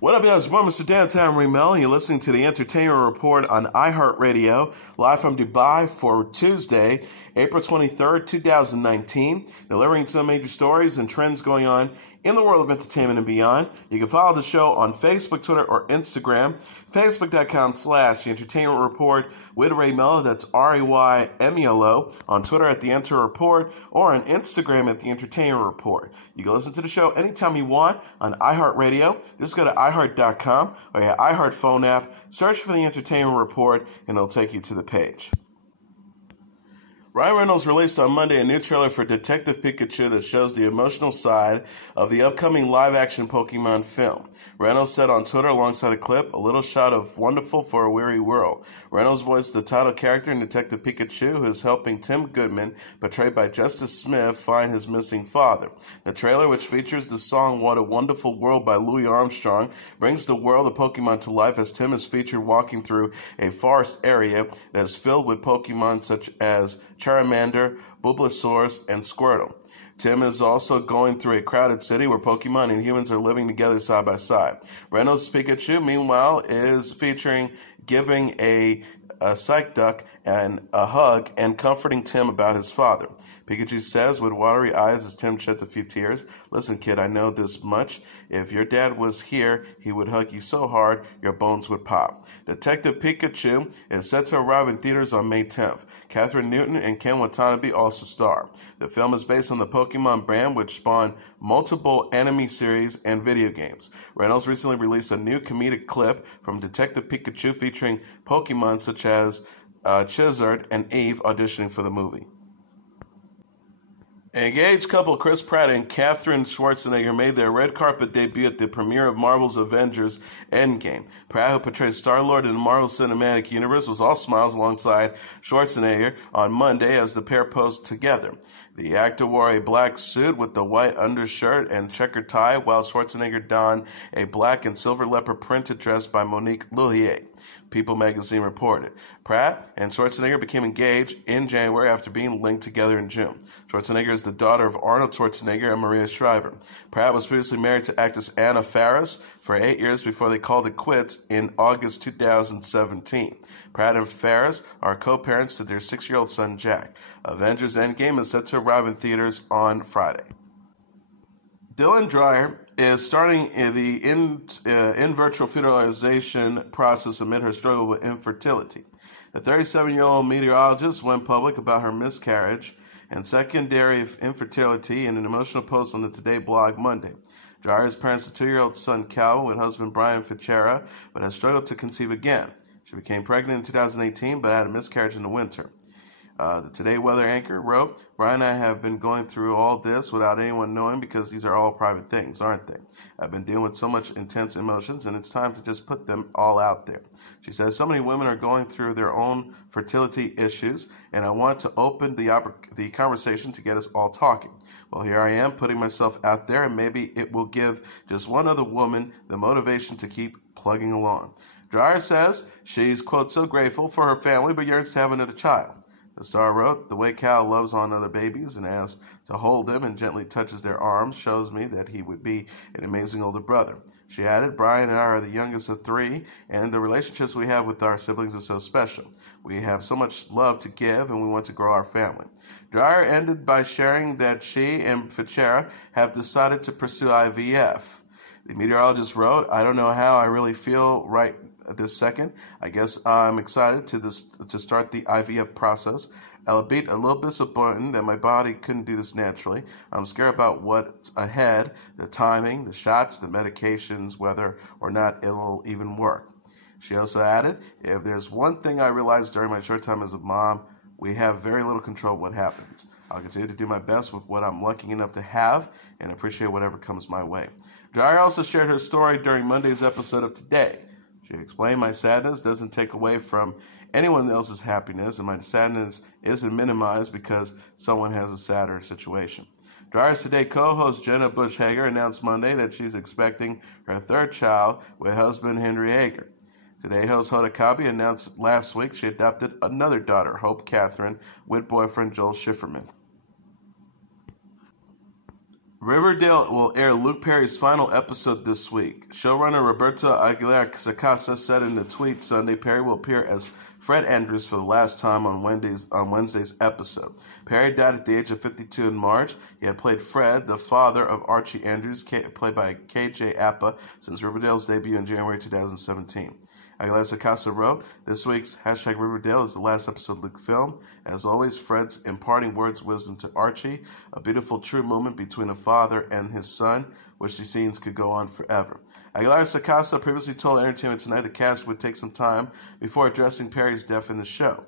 What up, guys? I'm Mr. Downtown Melo, and you're listening to the Entertainment Report on iHeartRadio, live from Dubai for Tuesday, April 23rd, 2019, delivering some major stories and trends going on in the world of entertainment and beyond. You can follow the show on Facebook, Twitter, or Instagram. Facebook.com/The Entertainment Report with Ray Melo, that's RAYMELO, on Twitter at The Enter Report, or on Instagram at The Entertainment Report. You can listen to the show anytime you want on iHeartRadio. Just go to iHeart.com or your iHeart phone app, search for The Entertainment Report, and it'll take you to the page. Ryan Reynolds released on Monday a new trailer for Detective Pikachu that shows the emotional side of the upcoming live-action Pokemon film. Reynolds said on Twitter alongside a clip, "A little shot of wonderful for a weary world." Reynolds voiced the title character in Detective Pikachu, who is helping Tim Goodman, portrayed by Justice Smith, find his missing father. The trailer, which features the song "What a Wonderful World" by Louis Armstrong, brings the world of Pokemon to life as Tim is featured walking through a forest area that is filled with Pokemon such as Charmander, Bulbasaur, and Squirtle. Tim is also going through a crowded city where Pokemon and humans are living together side by side. Reynolds' Pikachu, meanwhile, is featuring giving a psych duck and a hug and comforting Tim about his father. Pikachu says with watery eyes as Tim sheds a few tears, "Listen, kid, I know this much. If your dad was here, he would hug you so hard your bones would pop." Detective Pikachu is set to arrive in theaters on May 10th. Catherine Newton and Ken Watanabe also star. The film is based on the Pokemon brand, which spawned multiple anime series and video games. Reynolds recently released a new comedic clip from Detective Pikachu featuring Pokemon such as Charizard and Eve auditioning for the movie. Engaged couple Chris Pratt and Katherine Schwarzenegger made their red carpet debut at the premiere of Marvel's Avengers Endgame. Pratt, who portrays Star-Lord in the Marvel Cinematic Universe, was all smiles alongside Schwarzenegger on Monday as the pair posed together. The actor wore a black suit with a white undershirt and checkered tie, while Schwarzenegger donned a black and silver leopard printed dress by Monique Lhuillier, People magazine reported. Pratt and Schwarzenegger became engaged in January after being linked together in June. Schwarzenegger is the daughter of Arnold Schwarzenegger and Maria Shriver. Pratt was previously married to actress Anna Faris for 8 years before they called it quits in August 2017. Pratt and Faris are co-parents to their 6-year-old son, Jack. Avengers Endgame is set to arrive in theaters on Friday. Dylan Dreyer is starting the in vitro fertilization process amid her struggle with infertility. The 37-year-old meteorologist went public about her miscarriage and secondary infertility in an emotional post on the Today blog Monday. Dreyer is parents a 2-year-old son, Calvin, with husband Brian Fichera, but has struggled to conceive again. She became pregnant in 2018, but had a miscarriage in the winter. The Today weather anchor wrote, "Brian and I have been going through all this without anyone knowing because these are all private things, aren't they? I've been dealing with so much intense emotions, and it's time to just put them all out there." She says, "So many women are going through their own fertility issues, and I want to open the conversation to get us all talking. Well, here I am putting myself out there, and maybe it will give just one other woman the motivation to keep plugging along." Dreyer says she's, quote, "so grateful for her family, but yearns to have another child." The star wrote, "The way Cal loves on other babies and asks to hold them and gently touches their arms shows me that he would be an amazing older brother." She added, "Brian and I are the youngest of 3, and the relationships we have with our siblings are so special. We have so much love to give, and we want to grow our family." Dreyer ended by sharing that she and Fichera have decided to pursue IVF. The meteorologist wrote, "I don't know how I really feel right this second. I guess I'm excited to start the IVF process. Albeit a little disappointed that my body couldn't do this naturally. I'm scared about what's ahead, the timing, the shots, the medications, whether or not it'll even work." She also added, "If there's one thing I realized during my short time as a mom, we have very little control of what happens. I'll continue to do my best with what I'm lucky enough to have and appreciate whatever comes my way." Dreyer also shared her story during Monday's episode of Today. She explained, "My sadness doesn't take away from anyone else's happiness, and my sadness isn't minimized because someone has a sadder situation." Dreyer's Today co-host Jenna Bush Hager announced Monday that she's expecting her 3rd child with husband Henry Hager. Today host Hoda Kotb announced last week she adopted another daughter, Hope Catherine, with boyfriend Joel Schifferman. Riverdale will air Luke Perry's final episode this week. Showrunner Roberto Aguilar Sacasa said in a tweet Sunday Perry will appear as Fred Andrews for the last time on Wednesday's episode. Perry died at the age of 52 in March. He had played Fred, the father of Archie Andrews, played by KJ Apa, since Riverdale's debut in January 2017. Aguilar Sacasa wrote, "This week's #Riverdale is the last episode Luke filmed. As always, Fred's imparting words of wisdom to Archie, a beautiful, true moment between a father and his son, which these scenes could go on forever." Aguilar Sacasa previously told Entertainment Tonight the cast would take some time before addressing Perry's death in the show.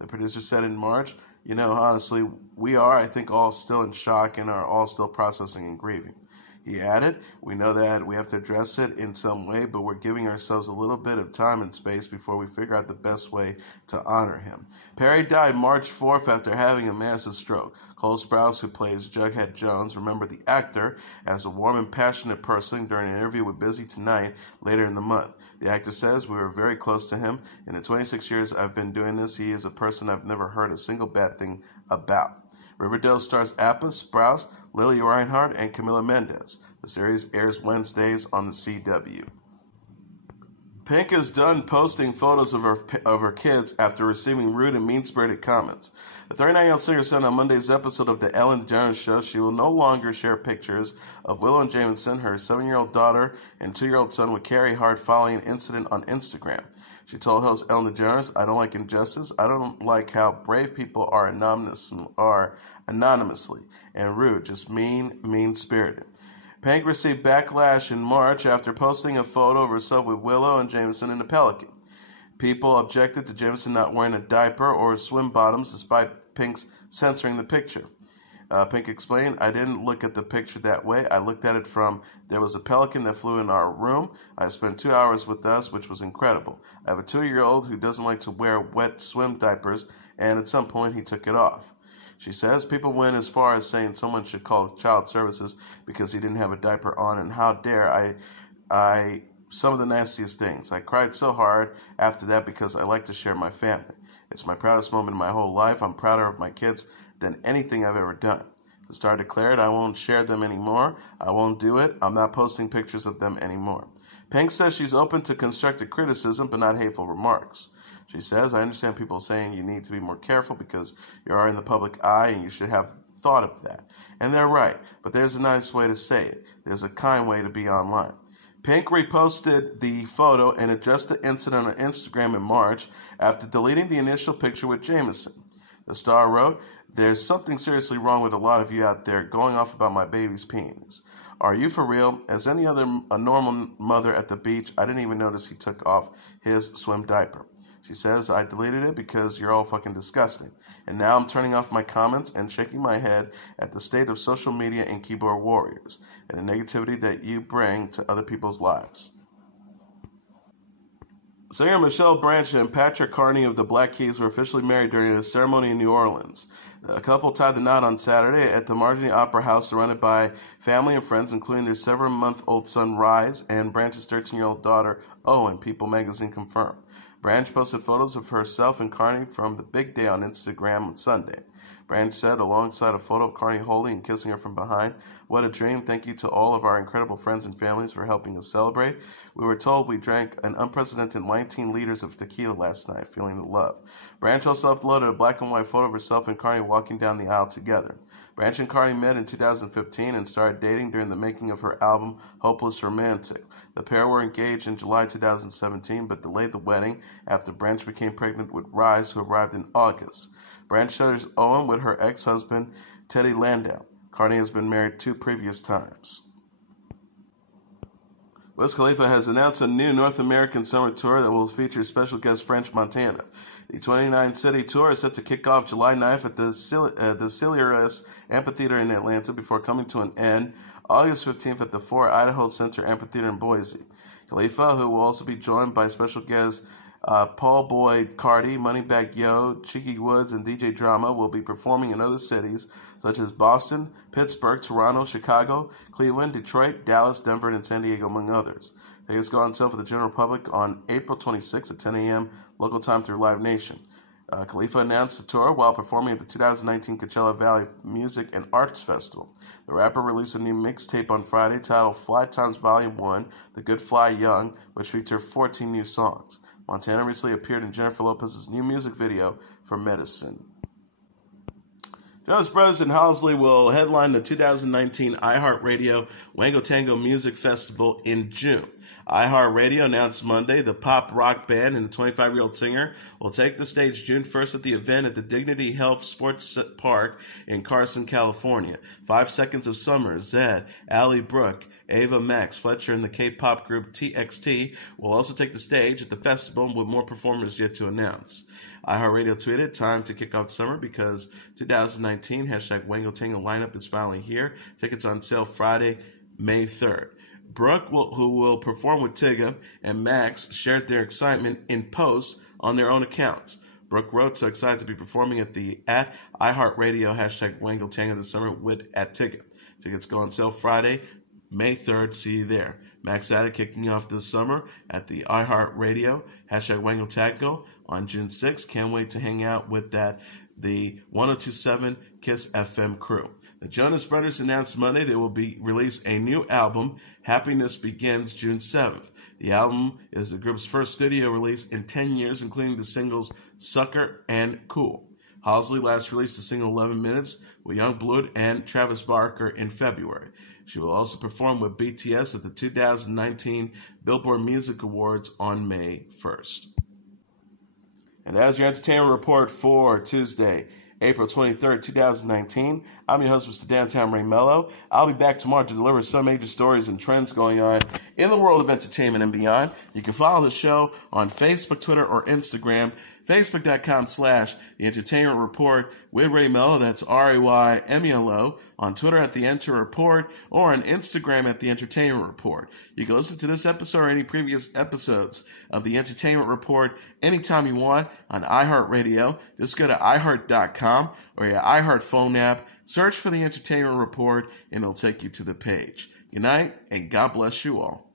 The producer said in March, honestly, we are, I think, all still in shock and are all still processing and grieving. He added, "We know that we have to address it in some way, but we're giving ourselves a little bit of time and space before we figure out the best way to honor him." Perry died March 4th after having a massive stroke. Cole Sprouse, who plays Jughead Jones, remembered the actor as a warm and passionate person during an interview with Busy Tonight later in the month. The actor says, "We were very close to him. In the 26 years I've been doing this, he is a person I've never heard a single bad thing about." Riverdale stars Appa, Sprouse, Lily Reinhardt, and Camila Mendez. The series airs Wednesdays on the CW. Pink is done posting photos of her kids after receiving rude and mean-spirited comments. The 39-year-old singer said on Monday's episode of The Ellen DeGeneres Show she will no longer share pictures of Willow and Jameson, her 7-year-old daughter and 2-year-old son, with Carrie Hart following an incident on Instagram. She told host Ellen DeGeneres, "I don't like injustice. I don't like how brave people are anonymously and rude, just mean-spirited." Pink received backlash in March after posting a photo of herself with Willow and Jameson in a Pelican. People objected to Jameson not wearing a diaper or swim bottoms despite Pink's censoring the picture. Pink explained, "I didn't look at the picture that way. I looked at it from, there was a pelican that flew in our room. I spent 2 hours with us, which was incredible. I have a 2-year-old who doesn't like to wear wet swim diapers, and at some point he took it off." She says people went as far as saying someone should call child services because he didn't have a diaper on, and how dare I some of the nastiest things. I cried so hard after that because I like to share my family. It's my proudest moment in my whole life. I'm prouder of my kids than anything I've ever done. The star declared, "I won't share them anymore. I won't do it. I'm not posting pictures of them anymore." Pink says she's open to constructive criticism but not hateful remarks. She says, "I understand people saying you need to be more careful because you are in the public eye and you should have thought of that. And they're right, but there's a nice way to say it. There's a kind way to be online." Pink reposted the photo and addressed the incident on Instagram in March after deleting the initial picture with Jameson. The star wrote, "There's something seriously wrong with a lot of you out there going off about my baby's penis. Are you for real? As any other a normal mother at the beach, I didn't even notice he took off his swim diaper." She says, "I deleted it because you're all fucking disgusting. And now I'm turning off my comments and shaking my head at the state of social media and keyboard warriors and the negativity that you bring to other people's lives." Singer Michelle Branch and Patrick Carney of the Black Keys were officially married during a ceremony in New Orleans. The couple tied the knot on Saturday at the Margini Opera House, surrounded by family and friends, including their 7-month-old son, Rise, and Branch's 13-year-old daughter, Owen, People magazine confirmed. Branch posted photos of herself and Carney from the big day on Instagram on Sunday. Branch said, alongside a photo of Carney holding and kissing her from behind, "What a dream. Thank you to all of our incredible friends and families for helping us celebrate. We were told we drank an unprecedented 19 liters of tequila last night, feeling the love." Branch also uploaded a black and white photo of herself and Carney walking down the aisle together. Branch and Carney met in 2015 and started dating during the making of her album, Hopeless Romantic. The pair were engaged in July 2017, but delayed the wedding after Branch became pregnant with Rise, who arrived in August. Branch shares Owen with her ex-husband, Teddy Landau. Carney has been married 2 previous times. Wiz Khalifa has announced a new North American summer tour that will feature special guest French Montana. The 29-city tour is set to kick off July 9th at the Ciliaris Amphitheater in Atlanta before coming to an end August 15th at the Fort Idaho Center Amphitheater in Boise. Khalifa, who will also be joined by special guests Paul Boyd Cardi, Moneybagg Yo, Cheeky Woods, and DJ Drama, will be performing in other cities such as Boston, Pittsburgh, Toronto, Chicago, Cleveland, Detroit, Dallas, Denver, and San Diego, among others. Tickets go on sale for the general public on April 26th at 10 a.m. local time through Live Nation. Khalifa announced the tour while performing at the 2019 Coachella Valley Music and Arts Festival. The rapper released a new mixtape on Friday titled Fly Times Volume 1, The Good Fly Young, which featured 14 new songs. Montana recently appeared in Jennifer Lopez's new music video for Medicine. Jonas Brothers and Halsey will headline the 2019 iHeartRadio Wango Tango Music Festival in June. iHeartRadio announced Monday the pop rock band and the 25-year-old singer will take the stage June 1st at the event at the Dignity Health Sports Park in Carson, California. 5 Seconds of Summer, Zed, Ally Brooke, Ava Max, Fletcher, and the K-pop group TXT will also take the stage at the festival with more performers yet to announce. iHeartRadio tweeted, "Time to kick off summer because 2019 #Wango Tango lineup is finally here. Tickets on sale Friday, May 3rd. Brooke, who will perform with Tyga, and Max shared their excitement in posts on their own accounts. Brooke wrote, "So excited to be performing at iHeartRadio #Wango Tango this summer with at Tyga. Tickets go on sale Friday, May 3rd. See you there." Max added, "Kicking off this summer at the iHeartRadio #Wango Tango on June 6th. Can't wait to hang out with the 1027 KISS FM crew." The Jonas Brothers announced Monday they will release a new album, Happiness Begins, June 7th. The album is the group's first studio release in 10 years, including the singles Sucker and Cool. Halsey last released the single 11 Minutes with Youngblood and Travis Barker in February. She will also perform with BTS at the 2019 Billboard Music Awards on May 1st. And as your entertainment report for Tuesday, April 23rd, 2019. I'm your host, Mr. Downtown Ray Melo. I'll be back tomorrow to deliver some major stories and trends going on in the world of entertainment and beyond. You can follow the show on Facebook, Twitter, or Instagram. Facebook.com/The Entertainment Report with Ray Melo. That's RAYMELO. On Twitter at The Enter Report or on Instagram at The Entertainment Report. You can listen to this episode or any previous episodes of The Entertainment Report anytime you want on iHeartRadio. Just go to iHeart.com or your iHeart phone app. Search for The Entertainment Report and it'll take you to the page. Good night and God bless you all.